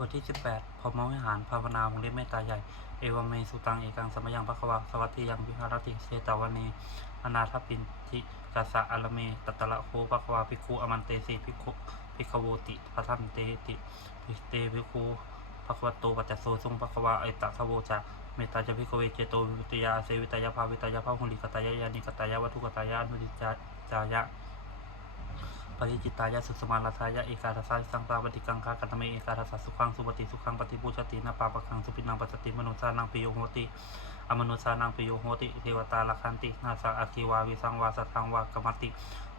บทที่ 18พรหมวิหารภาวนาวงเล็บเมตตาใหญ่ เอวเมสุตังเอกังสมยังพระควาสวัสดิยังวิหารติเชตาวเนอนาถปินทิกัสสะอลเมตตตะละโคพระควาภิกขุอมันเตสีภิกขุภิกขโวติพระทันเตติภิเตภิกขุภควโตปัจจโสทรงพระควาเอตตะโวจะเมตตาจะพิกเวเจโตวิตยาเสวิตายาภาวิตายาภาหุลิกตายายานิกตายาวัตถุกตายาอนุติจาจายะ ริจิตายะสุสมาลาทายะเอกาทัสสะสังปาปฏิกังคากัตเมเอกาทัสสะสุขังสุปฏิสุขังปฏิปูชตินาปาปะคังสุปินังปัสสติมนุสานังปิโยโหติอมนุสานังปิโยโหติเทวตาลักขันตินาสังอาคิวาวิสังวาสัทธังวากรรมติ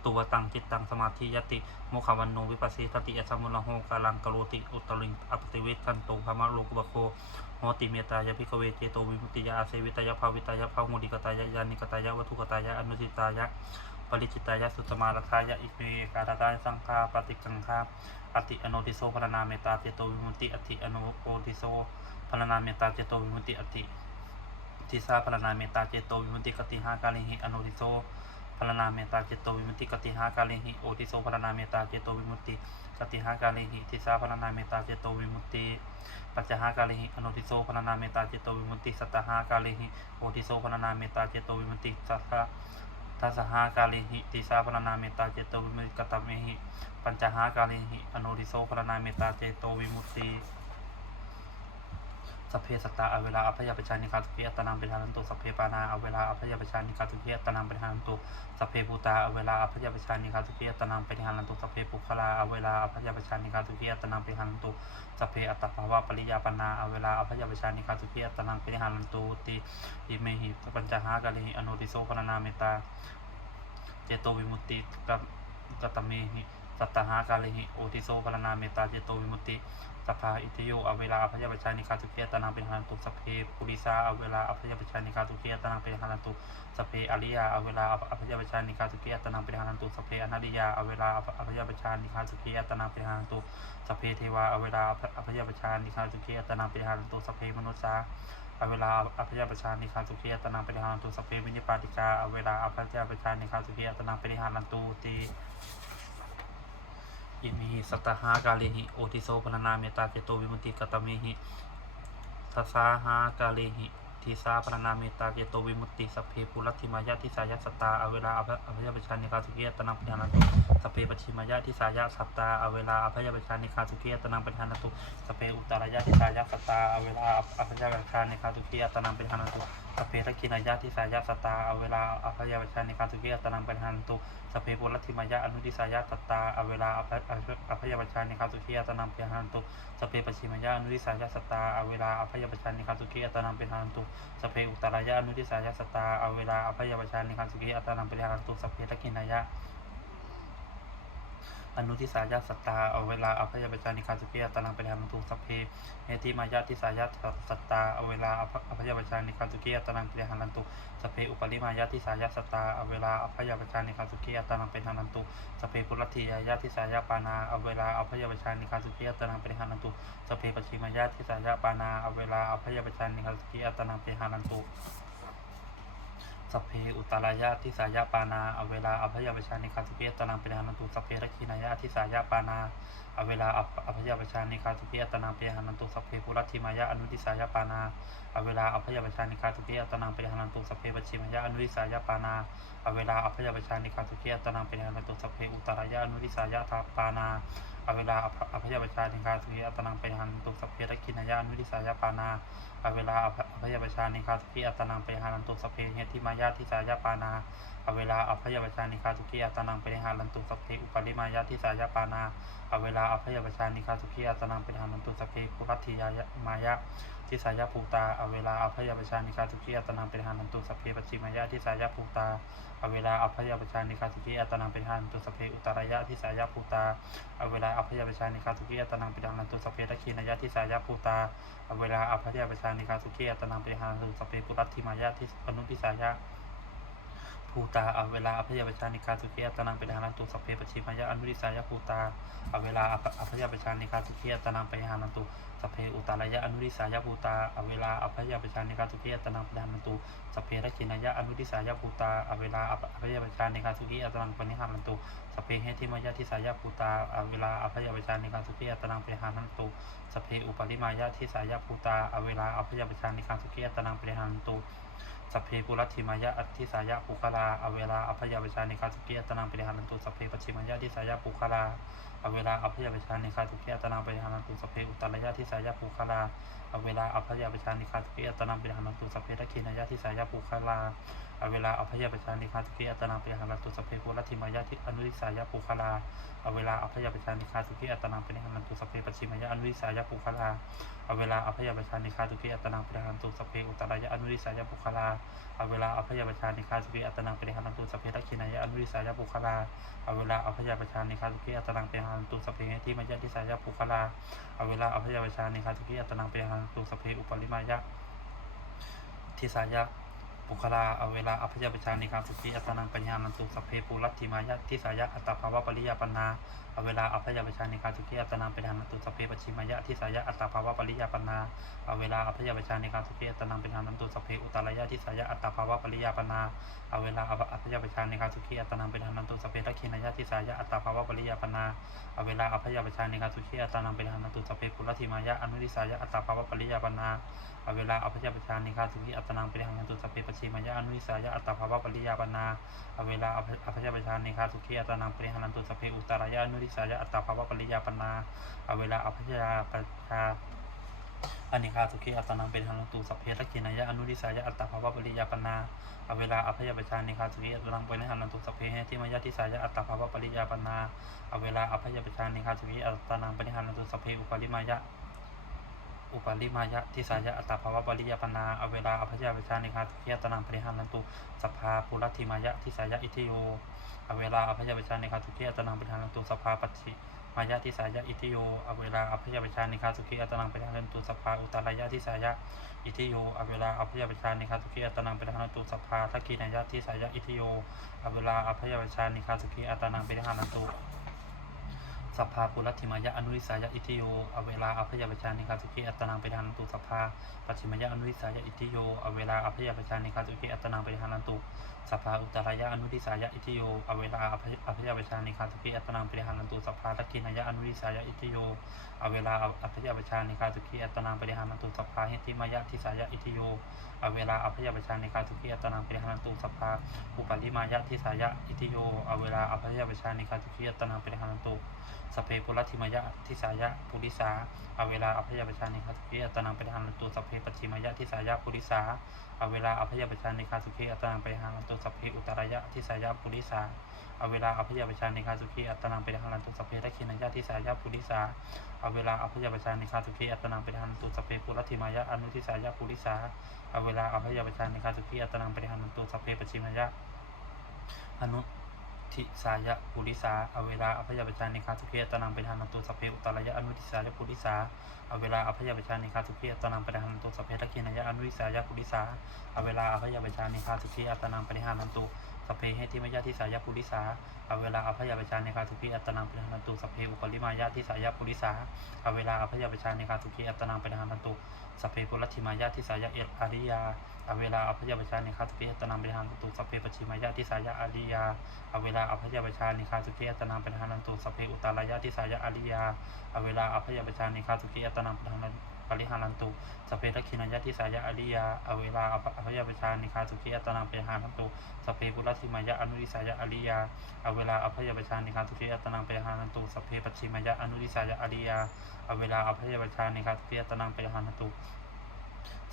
ตุวตังจิตตังสมาธิยติโมขวันโนวิปัสสิทติยสมุลโหกาลังกโรติอุตตริงอปติเวทันโตภมะโลกุบะโคโหติเมตายะพิกเวเจโตวิมุติยาอาเสวิตายะภาวิตายะภาหุดิกตายะยานิกตายะวัตุกตายะอนุสิตายะ ปริจิตายะสุตมารัทายะอิเมการตายสังฆาปฏิกังฆาอติอโนติโสพรณนาเมตตาเจโตวิมุตติอติอโนโอติโสพรณนาเมตตาเจโตวิมุตติอติทิสาพรณนาเมตตาเจโตวิมุตติกติหากาลิหิอโนติโสพรณนาเมตตาเจโตวิมุตติกติหากาลิหิโอติโสพรณนาเมตตาเจโตวิมุตติกติหากาลิหิทิสาพรณนาเมตตาเจโตวิมุตติปัจจหากาลิหิอโนติโสพรณนาเมตตาเจโตวิมุตติสัตหากาลิหิโอติโสพรณนาเมตตาเจโตวิมุตติสัทธะ ทัสหากาลิหิติสาพรณนาเมตตาเจโตวิมุตติกตเมหิปัญจหากาลิหิอนุริโสพรณนาเมตตาเจโตวิมุตติ สัพเพสัตตาอเวลาอภยปชานิคาตุเกียตนังเป็นหานันตุสัพเพปานาอเวลาอภยปชานิคาตุเกียตนังเป็นหานันตุสัพเพภูตาอเวลาอภยปชานิคาตุเกียตนังเป็นหานันตุสัพเพปุคลาอเวลาอภยปชานิคาตุเกียตนังเป็นหานันตุสัพเพอัตตภาวะปริยาปนาอเวลาอภยปชานิคาตุเกียตนังเป็นหานันตุติอิเมหิปัญจหากาลิอโนริโสพรณนาเมตตาเจโตวิมุตติกัตเมหิ สัตตหากาลิหิโอติโสพรณาเมตตาเจโตวิมุตติสัพพาอิติโยอเวลาอภยปชานิคาตุเกียตนังเป็นหานันตุสัพเพปุริสาอเวลาอภยปชานิคาตุเกียตนังเป็นหานันตุสัพเพอริยาอเวลาอภยปชานิคาตุเกียตนังเป็นหานันตุสัพเพอนาริยาอเวลาอภยปชานิคาตุเกียตนังเป็นหานันตุสัพเพเทวาอเวลาอภยปชานิคาตุเกียตนังเป็นหานันตุสัพเพมนุสสาอเวลาอภิยาประชานิคาสุขียตนังปริหารันตุสพเพวินิปาติกาอเวลาอภิยาประชานิคาสุขียตนังปริหารันตุตี อิมิหิสัตหากาเลหิโอติโสพนนาเมตตาเจโตวิมุตติกตเมหิทัสสาหากาเลหิ ทิสาพนนามตตาเจโตวิมุตติสัพเพปุรัติมายะทิสายะสตาอเวลาอภิยประชานิคาสุขียตนังปริหารันตุสัพเพปัชิมายะทิสายะสตาอเวลาอภิยประชานิคาสุขียตนังปริหารันตุสพเพอุตตรายะทิสายะสตาอเวลาอภิญญาวิชาในคาตุเกตนังป็นหานันตุสพเพทักขินายะทิสายะสตาอเวลาอภิญญาวิชาในคาตุเกตนังป็นหานันตุสพเพปุรัติมายะอนุติสายะสตาอเวลาอภิญญาวิชาในคาตุเกตนังป็นหานันตุสพเพปัชิมายะอนุติสายะสตาอเวลาอภิญญาวิชาในคาตุเกตนังป็นหานันตุสเพอุตตรายะอนุทิสายะสตาเอาเวลาอภิญญาวิชาในคาตุกิอัตนังปริหารันตุสเพทักขินายะ อนุทิสายาสัตตาเอาเวลาอภยปจานิคาสุเกียตนังเป็นหานันตุสัพเพเอติมายาทิสายาสัตตาเอาเวลาอภยปจานิคาสุเกียตนังเป็นหานันตุสัพเพอุปริมายาทิสายาสัตตาเอาเวลาอภยปจานิคาสุเกียตนังเป็นหานันตุสัพเพปุรัตถิยายาทิสายาปานาเอาเวลาอภยปจานิคาสุเกียตนังเป็นหานันตุสัพเพปชิมายาทิสายาปานาเอาเวลาอภยปจานิคาสุเกียตนังเป็นหานันตุ สัพเพอุตตรายะทิสายะปานาอเวลาอภยาปชานิคาสุเปียตนังเป็นหานันตุสัพเพรคินายะทิสายะปานาอเวลาอภยาปชานิคาสุเปียตนังเป็นหานันตุสัพเพปุรัติมายะอนุติสายะปานาอเวลาอภยาปชานิคาสุเปียตนังเป็นหานันตุสัพเพปชิมายะอนุติสายะปานาอเวลาอภยาปชานิคาสุเปียตนังเป็นหานันตุสัพเพอุตตรายะอนุติสายะปานาอเวลาอภยปชานิคาสุเปียตนังไปหานันตุสัพเพรคินายานุติสายะปานาอเวลาอภยปชานิคาสุขีอัตนังไปหารันตุสพเพเหติมายาทิสายาปานาอเวลาอภยปชานิคาสุขีอัตนังไปหารันตุสพเพอุปริมายาทิสายาปานาอเวลาอภยปชานิคาสุขีอัตนังไปหารันตุสพเพภุรัติยามายะ ทิสายาภูตาอเวลาอภยาปชานิคาสุขีอัตนังเปหารันตุสเพปชิมายาทิสายาภูตาอเวลาอภยาปชานิคาสุขีอัตนังเปหารันตุสเพอุตรายะทิสายาภูตาอเวลาอภยาปชานิคาสุขีอัตนังเปหารันตุสเพทักขินายะทิสายาภูตาอเวลาอภัยประชานิคาสุขีอัตนังเปหาสุสเพปุรัตถิมายะทิอนุติสายะภูตาเอาเวลาอภยปชานิคาสุขีอัตนังเป็นหานันตุสัพเพปชิมายะอนุริสายะภูตาเอาเวลาอภยปชานิคาสุขีอัตนังเป็นหานันตุ สเพอุตารายะอนุริสายะภูตาอเวลาอภยปชานิคาสุขีอัตนังเป็นหานันตุสเพรักขินายะอนุริสายะภูตาอเวลาอภยปชานิคาสุขีอัตนังเป็นหานันตุสเพเพเหติมายะทิสายะภูตาอเวลาอภยปชานิคาสุขีอัตนังเป็นหานันตุสเพอุปริมายะทิสายะภูตาอเวลาอภยปชานิคาสุขีอัตนังเป็นหานันตุ สัพเพปุรัติมายะอัติสายะปุคลาอเวลาอภยาปชานิคาสุกิอัตนังปริหารันตุสัพเพปชิมายะทิสายะปุคลาอเวลาอภยาปชานิคาสุกิอัตนังปริหารันตุสัพเพอุตตรยะทิสายะปุคลา อเวลาอภัยาปชานิคาสุกิอัตนังปริหันตุสัพเพทักขินายะทิสายะปุคาลาอเวลาอภัยาปชานิคาสุกิอัตนังปริหันตุสัพเพปุรัตถิมายะทิอนุริสายะปุคาลาอเวลาอภัยาปชานิคาสุกิอัตนังปริหันตุสัพเพปชิมายะอนุริสายะปุคาลาอเวลาอภัยาปชานิคาสุกิอัตนังปริหันตุสัพเพอุตตรยะอนุริสายะปุคลาเอาเวลาอภัยประชานิคาสุกิอัตนังเป็นหันตุสัพเพทักขินายะอนุริสายะปุคลาเอาเวลาอภัยประชานิคาสุกิอัตนังเป็นหันตุสัพเพที่มายะทิสายะปุคลาเอาเวลาอภัยประชานิคาสุกิอัตนังเป็นหันตุสเพอุปริมายะทิสายะ ปุคลาเอาเวลาอภิยปชานิคาสุกิอัตนังปัญญานันตุสัพเพปุรัตถิมายะทิสายะอัตภาวะปริยปันนาเอาเวลาอภิยปชานิคาสุกิอัตนังเป็นหันตุสัพเพปชิมายะทิสายะอัตภาวะปริยปันนาเอาเวลาอภิยปชานิการสุขีอัตนังป็นหานันตุสัพเพอุตารายะทิสายะอัตภาวะปริยาปนาเอาเวลาอภิยปชานิการสุขีอัตนังป็นหานันตุสัพเพทักขินายะทิสายะอัตภาวะปริยาปนาเอาเวลาอภิยปชานิการสุขีอัตนังป็นหานันตุสัพเพปุรัตติมายะอนุริสายะอัตภาวะปริยาปนาเอาเวลาอภิยปชานิการสุขีอัตนังป็นหานันตุสัพเพปชิมายะอนุริสายะอัตตาภาวะปริยาปนาเอเวลาอภยปชานิกาสุขีอัตนังเป็นหานันตุสัพเพอุตารายะอนุริสายะอัตตาภาวะปริยาปนาเอเวลาอภยปชาอนิคาสุขีอัตนังเป็นหันตุสัพเพทักขินายะอนุริสายะอัตตาภาวะปริยาปนาอเวลาอภยปชานิคาสุขีอัตนังเป็นหันตุสัพเพเหติมายะทิสายะอัตตาภาวะปริยาปนาอเวลาอภยปชานิคาสุขีอัตนังเป็นหันตุสัพเพอุปาริมายะ อุปาริมายะทิสายะอัตาภาวะปริยปนาอเวลาอภยปชานิคาสุขีอัตนังป็นหันตุสัพพาปุรัติมายะทิสายะอิทิโยอเวลาอภยปชานิคาสุขีอัตนังป็นหันตุสัพพาปัจฉิมายะทิสายะอิติโยอเวลาอภยปชานิคาสุขีอัตนังป็นหันตุสัพพาอุตารายะทิสายะอิติโยอเวลาอภยปชานิคาสุขีอัตนังป็นหันตุสัพพาทักขินายะทิสายะอิติโยอเวลาอภยปชานิคาสุขีอัตนังป็นหันตุ สัพพาปุรัติมายะอนุริสายะอิติโยอเวลาอภยปชานิคาสุขีอัตนังเป็นหันตุสัพพาปัจฉิมายะอนุริสายะอิติโยอเวลาอภยปชานิคาสุขีอัตนังเป็นหันตุสัพพาอุตรายะอนุริสายะอิติโยอเวลาอภยอภยปชานิคาสุขีอัตนังปริหานันตุสัพพาทักขินายะอนุริสายะอิติโยอเวลาอภยปชานิคาสุขีอัตนังปริหานันตุสัพพาเหติมายะทิสายะอิติโยอเวลาอภยปชานิคาสุขีอัตนังปริหานันตุสัพพาอุปาริมายะทิสายะอิติโยอเวลาอภยปชานิคาสุขีอัตนังปริหานันตุ สเพปุรัติมายะทิสายะปุริสาอเวลาอภยปชานิคาสุขีอัตนังปหานันตุสเพปชิมายะทิสายะปุริสาอเวลาอภยปชานิคาสุขีอัตนังไปหารันตุสเพอุตรายะทิสายะปุริสาอเวลาอภยปชานิคาสุขีอัตนังไปหารันตุสเพทักขินายะทิสายะปุริสาอเวลาอภยปชานิคาสุขีอัตนังไปหารันตุสเพปุรัติมายะอนุทิสายะปุริสาอเวลาอภยปชานิคาสุขีอัตนังไปหารันตุสเพปชิมยะอนุ ทิสายะปุริสาอเวลาอภยปชานิคาสุขีตนังไปหารันตุสัพเพอุตรายะอนุทิสายะปุริสาอเวลาอภยปชานิคาสุขีตนังปริหานันตุสัพเพทักขินายะอนุทิสายะปุริสาอเวลาอภยปชานิคาสุขีตนังปริหานันตุ สัพเพเหติมยะทิสายะปุริสาอเวลาอภยปชานิคาสุขีอัตนังปริหานันตุสัพเพอุปริมายะทิสายะปุริสาอเวลาอภยปชานิคาสุขีอัตนังปริหานันตุสัพเพปุรัติมายะทิสายะเออาริยาอเวลาอภยปชานิคาสุขีอัตนังปริหานันตุสัพเพปชิมายะทิสายะอาริยาอเวลาอภยปชานิคาสุขีอัตนังปริหานันตุสัพเพอุตารายะทิสายะอาริยาอเวลาอภยปชานิคาสุขีอัตนังปริหานัน ริหารันตุสเพทักขินายะทิสายะอริยาอเวลาอภัยปชานิคาสุขีอัตนังปหารันตุสเพปุรัติมายะอนุริสายะอริยาอเวลาอภยปชานิคาสุขีอัตนังปหารันตุสเพปัชิมายะอนุริสายะอริยาอเวลาอภยปชานิคาสุขีอัตนังปหารันตุ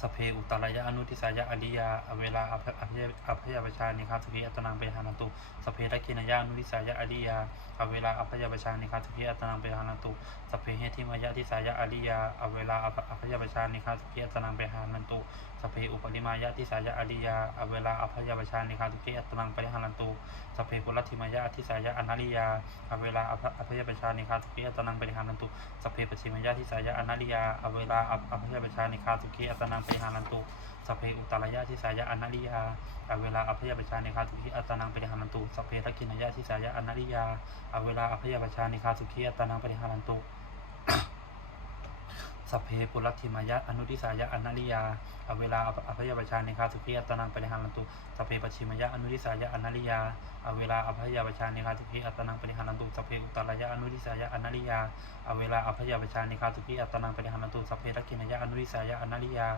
สเพอุตรายะอนุทิสายะอริยาอเวลาอภอภยอภยปชานิคาสุขีอัตนังเปหานันตุสเพทักินายะอนุทิสายะอริยาอเวลาอภยปชานิคาสุขีอัตนังเปหานันตุสเพเหติมายะทิสายะอริยาอเวลาอภอภยปชานิคาสุขีอัตนังเปหานันตุสเพอุปริมายะทิสายะอริยาอเวลาอภยปชานิคาสุขีอัตนังเปหานันตุสเพปุรัติมายะทิสายะอนาริยาอเวลาอภอภยปชานิคาสุขีอัตนังเปหานันตุสเพปชิมายะทิสายะอนาริยาอเวลาอภยปชานิคาสุขีอัตนังปริหารันตุสเพอุตรายะทิสายะอนาริยาอเวลาอภยปชานิคาสุขีอัตนังปริหารันตุสเพทักขินายะทิสายะอนาริยาอเวลาอภยปชานิคาสุขีอัตตนังปริหารันตุ สัพเพปุรัติมายะอนุทิสายะอนาริยาอเวลาอภยปชาในคาสุขีอัตนังปริหารันตุสัพเพปัจฉิมายะอนุทิสายะอนาริยาอเวลาอภยปชาในคาสุขีอัตนังปริหารันตุสัพเพอุตรายะอนุทิสายะอนาริยาอเวลาอภยปชาในคาสุขีอัตนังปริหารันตุสัพเพทักินายะอนุทิสายะอนาริยา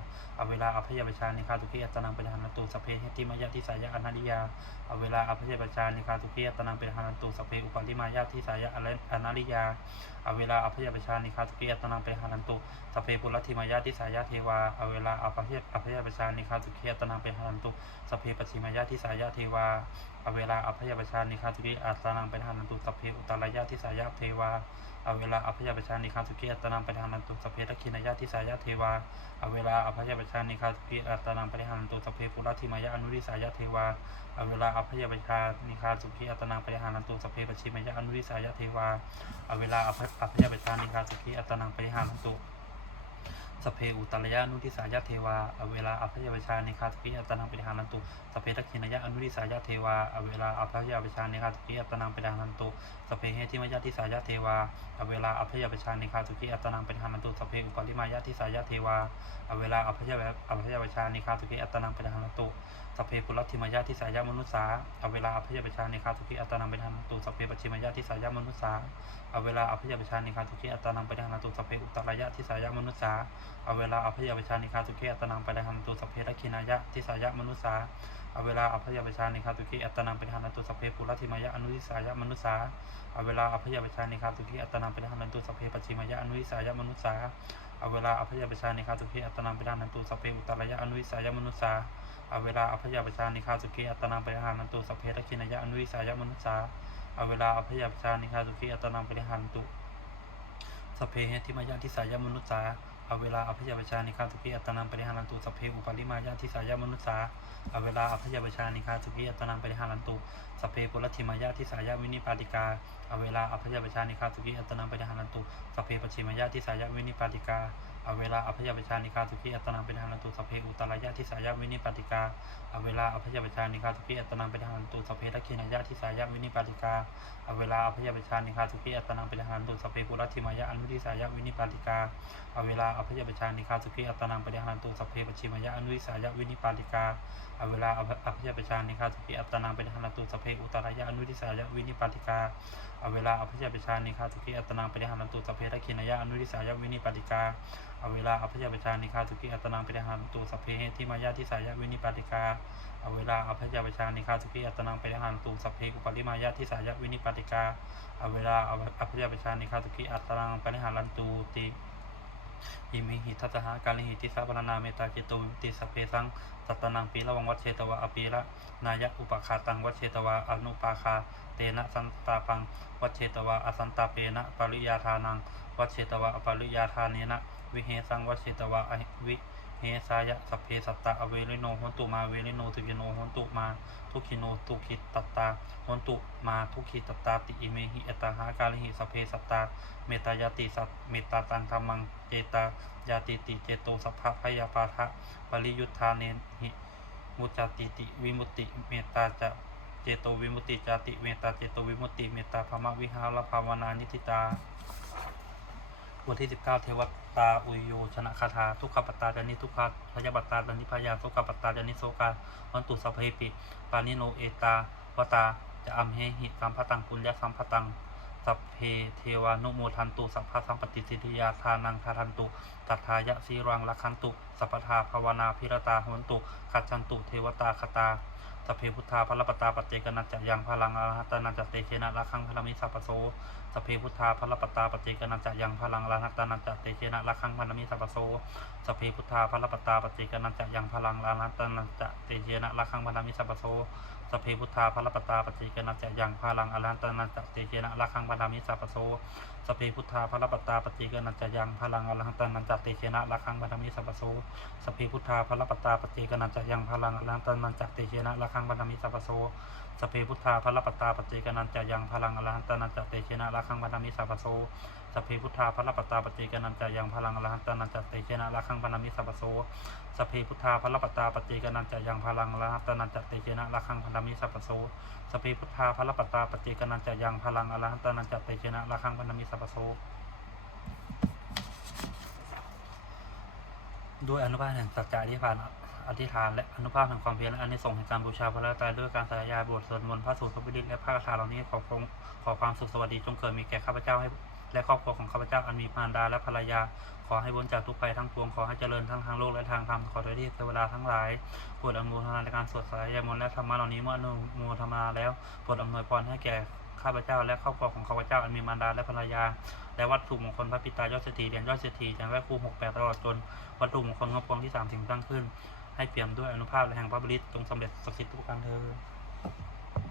อเวลาอภยปชาในคาสุขีอัตนังปริหารันตุสัพเพเหติมายะทิสายะอนาริยาอเวลาอภยปชาในคาสุขีอัตนังปริหารันตุสัพเพอุปาลิมายะทิสายะอนาริยาอเวลาอภยปชาในคาตุกิอัตนังเปหานันตุสเพปุรัติมายาทิสายาเทวาอเวลาอภยอภยประชานิคาตุกิอัตนังเปหานันตุสเพปชิมายาทิสายาเทวาอเวลาอภยประชานิคาตุกิอัตนังเปหานันตุสเพอุตรายาทิสายาเทวาอเวลาอภยประชานิคาตุกิอัตนังเปหานันตุสเพทักขินายาทิสายาเทวาอเวลาอภยประชานิคาตุกิอัตนังเปหานันตุสเพปุรัติมายาอนุริสายาเทวาอเวลาอภยปชานิคาตุกิอัตนังเปหานันตุสพเพปชิมายาอนุริสายาเทวาอเวลาอภอภยปชานิคาสุขีอัตนังปริหารันตุ สเพอุตรยานุทิสายาเทวาอเวลาอภยปชาในคาสุขีอัตนังปิหารันตุสเพทักขินายะอนุทิสายาเทวาอเวลาอภยปชาในคาสุขีอัตนังปิหารันตุสเพเฮติมายาทิสายาเทวาอเวลาอภยปชาในคาสุขีอัตนังปิหารันตุสเพอุปาลิมายาทิสายาเทวาอเวลาอภยอภยปชาในคาสุขีอัตนังปิหารันตุสเพปุรัติมายาทิสายามนุสสาอเวลาอภยปชาในคาสุขีอัตนังปิหารันตุสเพปชิมายาทิสายามนุสสาอเวลาอภยปชาในคาทุกิอัตตานังปะหันตุสเพอุตรยะทิสายะมนุสสาเอาเวลาอภยปชานิคาทุกิอัตตานังปะหันตุสัพเพทักขินายะทิสายะมนุสสาอาเวลาอภยปชานิคาทุกิอัตตานังปะหันตุสัพเพปุรติมายะอนุทิสายะมนุสสาอาเวลาอภยปชานิคาทุกิอัตตานังปะหันตุสัพเพปชิมายะอนุทิสายะมนุสสาอาเวลาอภยปชานิคาทุกิอัตตานังปะหันตุสัพเพอุตรายะอนุทิสายะมนุสสาอาเวลาอภยปชานิคาทุกิอัตตานังปะหันตุสัพเพทักขินายะอนุทิสายะมนุสสาอาเวลาอภยปชานิคาทุกิอัตตานังปะหันตุสพเพเหติมายาทิสายามนุษสา อเวลาอภิยปชานิคาสุขีอัตนังปริหารันตุสพเพอุปาริมายาทิสายามนุษสาอเวลาอภิยปชานิคาสุขีอัตนังปริหารันตุสพเพปุรติมายาทิสายาวินิปาติกาอเวลาอภิยปชานิคาสุขีอัตนังปริหารันตุสพเพปชิมายาทิสายาวินิปาติกา อเวลาอภิยปชานิคาสุขีอัตนังปริหารันตุสเพอุตรายาทิสายาวินิปาติกาอเวลาอภิยปชานิคาสุขีอัตนังปริหารันตุสเพทักขินายาทิสายาวินิปาติกาอเวลาอภยปชานิคาสุขีอัตนังเป็นหันตุสเพปุรัติมายะอนุทิสายะวินิปาติกาอเวลาอภยปชานิคาสุขีอัตนังเป็นหันตุสเพปชิมายะอนุทิสายะวินิปาติกาอเวลาอภยปชานิคาสุขีอัตนังเป็นหันตุสเพอุตรายะอนุทิสายะวินิปาติกา อเวลาอภยปชานิคาสุกีอัตนังเป็นหันตุสพเพทักขินายะอนุริสายะวินิปาติกาอเวลาอภยปชานิคาสุกีอัตนังเป็นหันตุสพเพททิมายะทิสายะวินิปาติกาอเวลาอภยปชานิคาสุกีอัตนังเป็นหันตุสัพเพอุปริมายะทิสายะวินิปาติกาอเวลาอภยปชานิคาสุกีอัตนังปริหารันตุติ อิมิหิทัสหากาลิหิติสัพพนาเมตาจิตโตวิติสเพสังสัตตนังปีละวังวัชเชตวะอปีละนายะอุปคาตังวัชเชตวะอนุปาคาเตนะสันตาปังวัชเชตวะอสันตาเปนะปริยาทานังวัชเชตวะอปริยาทาเนนะวิเฮสังวัชเชตวะอวิ เฮสายะสัพเพสัตตะอเวริโนหนตุมาเวริโนทุกิโนหนตุมาทุกิโนทุกิตตตาหนตุมาทุกิตตาติอิเมหิอตาหากาลิหิสัพเพสัตตาเมตายาติสัตเมตตาตังธรรมังเจตายาติติเจโตสัพพะพยาปาทะปริยุทธาเนหิมุจจติติวิมุติเมตตาจะเจโตวิมุติจาติเมตตาเจโตวิมุติเมตตาภมวิหารภาวนานิทิตา วันที่ 19 เทวตาอุโยชนะคาถาทุกขปตาจานิทุกขพยาปัตตาจานิพยาโสกปตาจานิโสกาวันตุสัพเพปิ ปานิโนเอตาวตาจะอัมเหหิสัมภตังปุญญสัมภตังสัพเพเทวานุโมทันตุสัพพะสัมปติสิทธิยาทานังทาทันตุตัทธายะสีรังลักขันตุ สัพพทาภาวนาพิรตาหวนตุขัจจันตุเทวตาคตา สัพเพพุทธาพระปตาปัจเจกนัจจะยังพลังอรหัตนัจจเตเชนะละคังพลมิสัพโสสพเพพุทธาพระปตตาปฏิกนันจะยังพลังลานัตตานันจเตเชนะละคังพันธมิสัพโสสพเพพุทธาพระปตตาปฏิกนันจะยังพลังลานัตตานันจเตเชนะละคังพันธมิสัพพโส สพเพพุทธาพระปตตาปฏิกนัจจะยังพาลังอรหันตนันจะเตเจนะละคังพันธมิสัพโสสพเพพุทธาพระปตตาปฏิกนัจจะยังพาลังอรหันตนันจะเตเจนะละคังพันธมิสัพโสสพเพพุทธาพระปตตาปฏิกนัจจะยังพาลังอรหันตนันจะเตเจนะละคังพันธมิสัพโส สเพพุทธาพระปตตาปฏิกนันจะยังพลังอรหันตนันจะเตชนะละคังบันมิสัพโสสเพพุทธาพระรัปตาปฏิกนันจะยังพลังอรหันตานันจะเตชนะละขังพนามิสัพโสสเพพุทธาพระรัปตาปฏิกนันจะยังพลังอรหันตานันจะเตชนะละขังพนามิสัพโสสเพพุทธาพระรัปตาปฏิกนันจะยังพลังอรหันตานันจะเตชนะละขังพนามิสัพพโสด้วยอนุภาพแห่งสัจจะที่ผ่าน อธิษฐานและอนุภาพแห่งความเพียรและอานิสงส์แห่งการบูชาพระรัตนตรัยด้วยการสายายบทสวดมนต์พระสูตรพระบิดและพระคาถาเหล่านี้ขอพงขอความสุขสวัสดีจงเกิดมีแก่ข้าพเจ้าให้และครอบครัวของข้าพเจ้าอันมีมารดาและภรรยา ขอให้พ้นจากทุกภัยทั้งปวงขอให้เจริญทั้งทางโลกและทางธรรมขอโดยที่เทวดาทั้งหลายโปรดอำนวยพรในการสวดสายยมนต์และธรรมะเหล่านี้เมื่ออนุโมทนาแล้วโปรดอำนวยพรให้แก่ข้าพเจ้าและครอบครัวของข้าพเจ้าอันมีมารดาและภรรยา และวัตถุมงคลพระปิตายอดเศรษฐีเหรียญยอดเศรษฐีจากแรกครูหกแปดตลอดจนวัตถุมงคลงบพวงที่สามถึงตั้งขึ้น ให้เปี่ยมด้วยอนุภาพและแห่งพระบริตจงสำเร็จสักดิ์สิทธิ์ทุกคระการเธอ